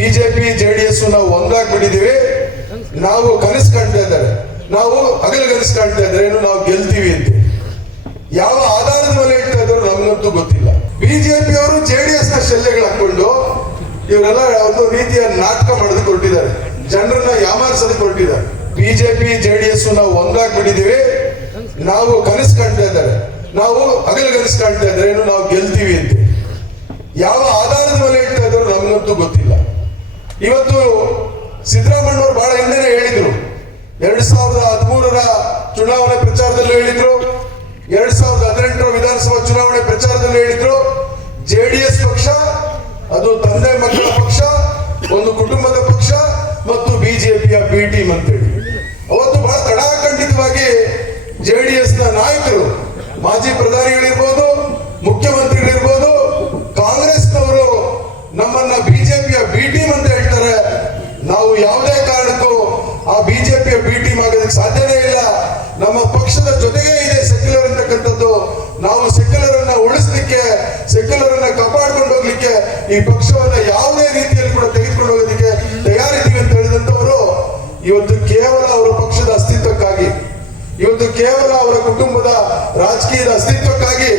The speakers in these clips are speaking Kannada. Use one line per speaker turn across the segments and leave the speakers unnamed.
ಬಿಜೆಪಿ, ಜೆಡಿಎಸ್ ನಾವು ಒಂದಾಗ್ಬಿಟ್ಟಿದೀವಿ ನಾವು ಕನಸು ಕಾಣ್ತಾ ಇದ್ದಾರೆ. ನಾವು ಹಗಲು ಕನಸು ಕಾಣ್ತಾ ಇದ್ದಾರೆ ನಾವು ಗೆಲ್ತೀವಿ ಅಂತ. ಯಾವ ಆಧಾರದ ಮೇಲೆ ಇಡ್ತಾ ಇದ್ರು ನಮ್ಗಂತೂ ಗೊತ್ತಿಲ್ಲ. ಬಿಜೆಪಿ ಅವರು ಜೆಡಿಎಸ್ನ ಶಲ್ಯಗಳು ಹಾಕೊಂಡು ಇವರೆಲ್ಲ ಒಂದು ರೀತಿಯ ನಾಟಕ ಮಾಡೋದಕ್ಕೆ ಕೊಟ್ಟಿದ್ದಾರೆ ಜನರನ್ನ ಯಾಮಾರಿಸೋದಕ್ಕೆ ಕೊಟ್ಟಿದ್ದಾರೆ ಬಿಜೆಪಿ, ಜೆಡಿಎಸ್ ನಾವು ಒಂದಾಗ್ಬಿಟ್ಟಿದೀವಿ ನಾವು ಕನಸು ಕಾಣ್ತಾ ಇದ್ದಾರೆ. ನಾವು ಹಗಲು ಕನಸು ಕಾಣ್ತಾ ಇದ್ರೆ ನಾವು ಗೆಲ್ತೀವಿ ಅಂತ. ಯಾವ ಆಧಾರದ ಮೇಲೆ ಇಡ್ತಾ ಇದ್ರು ನಮ್ಗಂತೂ ಗೊತ್ತಿಲ್ಲ. ಇವತ್ತು ಸಿದ್ದರಾಮಣ್ಣವ್ರು ಬಹಳ ಹಿಂದೆ ಹೇಳಿದ್ರು. ಎರಡ್ ಸಾವಿರದ ಹದಿಮೂರರ ಚುನಾವಣೆ ಪ್ರಚಾರದಲ್ಲಿ ಹೇಳಿದ್ರು. ಎರಡ್ ಸಾವಿರದ ಹದಿನೆಂಟರ ವಿಧಾನಸಭಾ ಚುನಾವಣೆ ಪ್ರಚಾರದಲ್ಲಿ ಹೇಳಿದ್ರು. ಜೆಡಿಎಸ್ ಪಕ್ಷ, ಅದು ತಂದೆ ಮಕ್ಕಳ ಪಕ್ಷ, ಒಂದು ಕುಟುಂಬದ ಪಕ್ಷ ಮತ್ತು ಬಿಜೆಪಿಯ ಬಿ ಟೀಮ್ ಅಂತೇಳಿ ಅವತ್ತು ಬಹಳ ತಡಾಖಂಡಿತವಾಗಿ ಜೆಡಿಎಸ್ನ ನಾಯಕರು, ಮಾಜಿ ಪ್ರಧಾನಿಗಳಿರ್ಬೋದು, ಮುಖ್ಯಮಂತ್ರಿಗಳಿರ್ಬೋದು ಕಾಂಗ್ರೆಸ್ನವರು ನಮ್ಮನ್ನ ಬಿಜೆಪಿಯ ಬಿ ಟೀಮ್ ಅಂತ ಹೇಳ್ತಾರೆ ನಾವು ಯಾವುದೇ ಕಾರಣಕ್ಕೂ ಆ ಬಿಜೆಪಿಯ ಬಿ ಆಗೋದಕ್ಕೆ ಸಾಧ್ಯನೇ ಇಲ್ಲ. ನಮ್ಮ ಪಕ್ಷದ ಜೊತೆಗೆ ಇದೆ ಸೆಕ್ಯುಲರ್ ಅಂತಕ್ಕಂಥದ್ದು. ನಾವು ಸೆಕ್ಯುಲರ್ ಅನ್ನ ಉಳಿಸ್ಲಿಕ್ಕೆ ಸೆಕ್ಯುಲರ್ ಅನ್ನ ಕಾಪಾಡ್ಕೊಂಡು ಹೋಗ್ಲಿಕ್ಕೆ ಈ ಪಕ್ಷವನ್ನ ಯಾವುದೇ ರೀತಿಯಲ್ಲಿ ಕೂಡ ತೆಗೆದುಕೊಂಡು ಹೋಗೋದಕ್ಕೆ ತಯಾರಿದ್ದೀವಿ ಅಂತ ಹೇಳಿದಂತವರು ಇವತ್ತು ಕೇವಲ ಅವರ ಪಕ್ಷದ ಅಸ್ತಿತ್ವಕ್ಕಾಗಿ, ಇವತ್ತು ಕೇವಲ ಅವರ ಕುಟುಂಬದ ರಾಜಕೀಯದ ಅಸ್ತಿತ್ವಕ್ಕಾಗಿ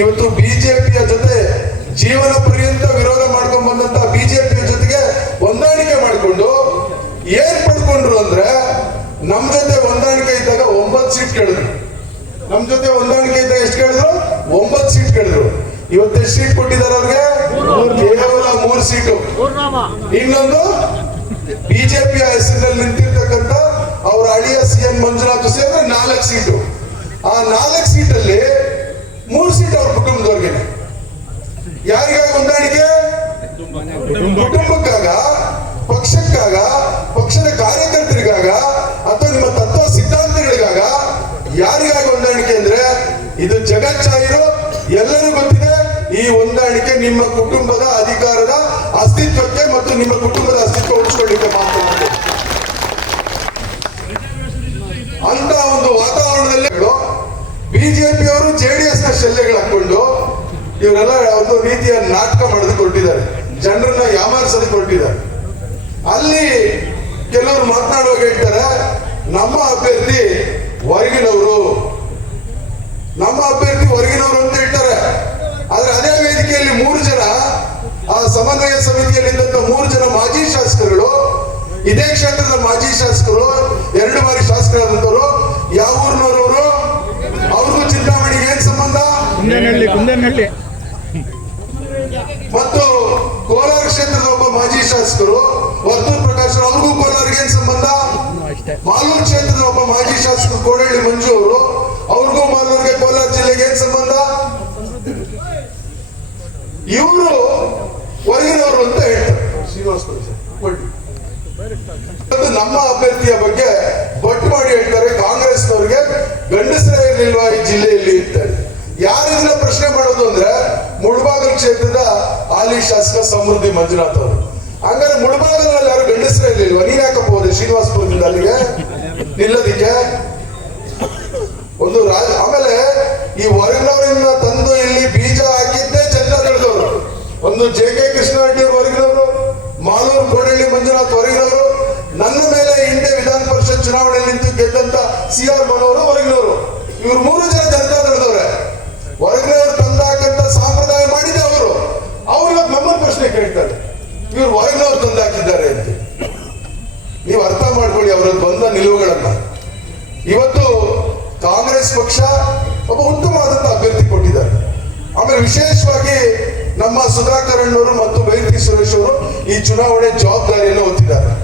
ಇವತ್ತು ಬಿಜೆಪಿಯ ಜೊತೆ ಜೀವನ ಪರ್ಯಂತ ವಿರೋಧ ಮಾಡ್ಕೊಂಡ್ ಒಂಬತ್ತು ಸೀಟ್ ಕೇಳಿದ್ರು. ನಮ್ ಜೊತೆ ಹೊಂದಾಣಿಕೆ ಇದ್ದ ಎಷ್ಟು ಕೇಳಿದ್ರು? ಒಂಬತ್ತು ಸೀಟ್ ಕೇಳಿದ್ರು. ಇವತ್ತೆಷ್ಟು ಸೀಟ್ ಕೊಟ್ಟಿದ್ದಾರೆ ಅವ್ರಿಗೆ? ಕೇವಲ ಮೂರು ಸೀಟು. ಇನ್ನೊಂದು ಬಿಜೆಪಿ ಹೆಸರಿನಲ್ಲಿ ನಿಂತಿರ್ತಕ್ಕಂಥ ಅವರ ಅಳಿಯ ಸಿ ಎನ್ ಮಂಜುನಾಥ್ ಸೇರಿದ್ರೆ ನಾಲ್ಕು ಸೀಟು. ಆ ನಾಲ್ಕು ಸೀಟಲ್ಲಿ ಮೂರು ಸೀಟ್ ಅವ್ರ ಕುಟುಂಬದವ್ರಿಗೆ ಯಾರಿಗಾಗಿ ಹೊಂದಾಣಿಕೆ? ಕುಟುಂಬಕ್ಕಾಗ ಇದು ಜಗಚ್ಚಾಯಿರು ಎಲ್ಲರೂ ಗೊತ್ತಿದೆ, ಈ ಹೊಂದಾಣಿಕೆ ನಿಮ್ಮ ಕುಟುಂಬದ ಅಧಿಕಾರದ ಅಸ್ತಿತ್ವಕ್ಕೆ ಮತ್ತು ನಿಮ್ಮ ಕುಟುಂಬದ ಅಸ್ತಿತ್ವ ಉಳಿಸ್ಕೊಳ್ಳಿಕ್ಕೆ ಮಾತ್ರ ಅಂತ ಒಂದು ವಾತಾವರಣದಲ್ಲಿ ಬಿಜೆಪಿ ಅವರು ಜೆಡಿಎಸ್ನ ಶಲ್ಯಗಳು ಹಾಕೊಂಡು ಇವರೆಲ್ಲ ಒಂದು ರೀತಿಯ ನಾಟಕ ಮಾಡಿದ ಕೊಟ್ಟಿದ್ದಾರೆ ಜನರನ್ನ ಯಾಮಾರಿಸಲು ಕೊಟ್ಟಿದ್ದಾರೆ ಅಲ್ಲಿ ಕೆಲವರು ಮಾತನಾಡುವಾಗ ಹೇಳ್ತಾರೆ, ನಮ್ಮ ಅಭ್ಯರ್ಥಿ ಹೊರಗಿನವರು ನಮ್ಮ ಅಭ್ಯರ್ಥಿ ಹೊರಗಿನವರು ಅಂತ ಹೇಳ್ತಾರೆ. ಆದ್ರೆ ಅದೇ ವೇದಿಕೆಯಲ್ಲಿ ಮೂರು ಜನ ಆ ಸಮನ್ವಯ ಸಮಿತಿಯಲ್ಲಿ ಮೂರು ಜನ ಮಾಜಿ ಶಾಸಕರುಗಳು ಇದೇ ಕ್ಷೇತ್ರದ ಮಾಜಿ ಶಾಸಕರು ಎರಡು ಬಾರಿ ಶಾಸಕರಾದಂತವರು ಯಾವ ಊರಿನವರು ಅವ್ರಿಗೂ ಚಿಂತಾಮಣಿಗೆ ಏನ್ ಸಂಬಂಧ? ಮತ್ತು ಕೋಲಾರ ಕ್ಷೇತ್ರದ ಒಬ್ಬ ಮಾಜಿ ಶಾಸಕರು ವರ್ತೂರ್ ಪ್ರಕಾಶ್ ಅವರು, ಅವ್ರಿಗೂ ಕೋಲಾರ್ಗೆ ಏನ್ ಸಂಬಂಧ? ಮಾಲೂರು ಕ್ಷೇತ್ರದ ಒಬ್ಬ ಗಂಡಸರೇ ಜಿಲ್ಲೆಯಲ್ಲಿ ಇರ್ತಾರೆ ಯಾರಿಂದ ಪ್ರಶ್ನೆ ಮಾಡೋದು ಅಂದ್ರೆ ಮುಳಬಾಗಲ್ ಕ್ಷೇತ್ರದ ಹಾಲಿ ಶಾಸಕ ಸಮೃದ್ಧಿ ಮಂಜುನಾಥ್ ಅವರು. ಹಂಗಾರೆ ಮುಳಬಾಗಲ್ನಲ್ಲಿ ಯಾರು ಗಂಡಸರೇ ಇರ್ಲಿಲ್ವಾ? ನೀನ್ ಯಾಕಪ್ಪ ಹೋದೆ? ಅಲ್ಲಿಗೆ? ನಿಲ್ಲದಿಕ್ಕೆ? ಒಂದು ರಾಜ ಆಮೇಲೆ ಈ ಹೊರಗಿನವರಿಂದ ತಂದು ಇಲ್ಲಿ ಬೀಜ ಹಾಕಿದ್ದೇ ಚಂದ್ರ ಒಂದು ಜೆ ಕೆ ಕೃಷ್ಣಾರೆಡ್ಡಿ ಅವರು ಹೊರಗಿನವರು ಮಾಲೂರು ಕೋಡಳ್ಳಿ ಮಂಜುನಾಥ್ ಹೊರಗಿನವರು ನನ್ನ ಮೇಲೆ ಹಿಂದೆ ವಿಧಾನ ಪರಿಷತ್ ಚುನಾವಣೆಯಲ್ಲಿ ನಿಂತು ಗೆದ್ದಂತ ಸಿ ಆರ್ ಮನೋರು ಹೊರಗಿನವರು ಇವ್ರು ಮೂರು ಜನ ಜನತಾ ದಳದವ್ರೆ. ಹೊರಗಿನವರು ತಂದಾಕಂತ ಸಂಪ್ರದಾಯ ಮಾಡಿದೆ ಅವರು. ಅವ್ರು ನಮ್ಮನ್ನ ಪ್ರಶ್ನೆ ಕೇಳ್ತಾರೆ. ಇವ್ರು ಹೊರಗಿನವ್ರು ತಂದಾಕಿದ್ದಾರೆ ಅಂತ. ನೀವು ಅರ್ಥ ಮಾಡ್ಕೊಳ್ಳಿ, ಅವರದ್ದು ಬಂದ ನಿಲುವುಗಳನ್ನ. ಇವತ್ತು ಕಾಂಗ್ರೆಸ್ ಪಕ್ಷ ಒಬ್ಬ ಉತ್ತಮವಾದಂತ ಅಭ್ಯರ್ಥಿ ಕೊಟ್ಟಿದ್ದಾರೆ. ಆಮೇಲೆ ವಿಶೇಷವಾಗಿ ನಮ್ಮ ಸುಧಾಕರ್ ಅವರು ಮತ್ತು ಬೈರತಿ ಸುರೇಶ್ ಅವರು ಈ ಚುನಾವಣೆ ಜವಾಬ್ದಾರಿಯನ್ನು ಹೊತ್ತಿದ್ದಾರೆ.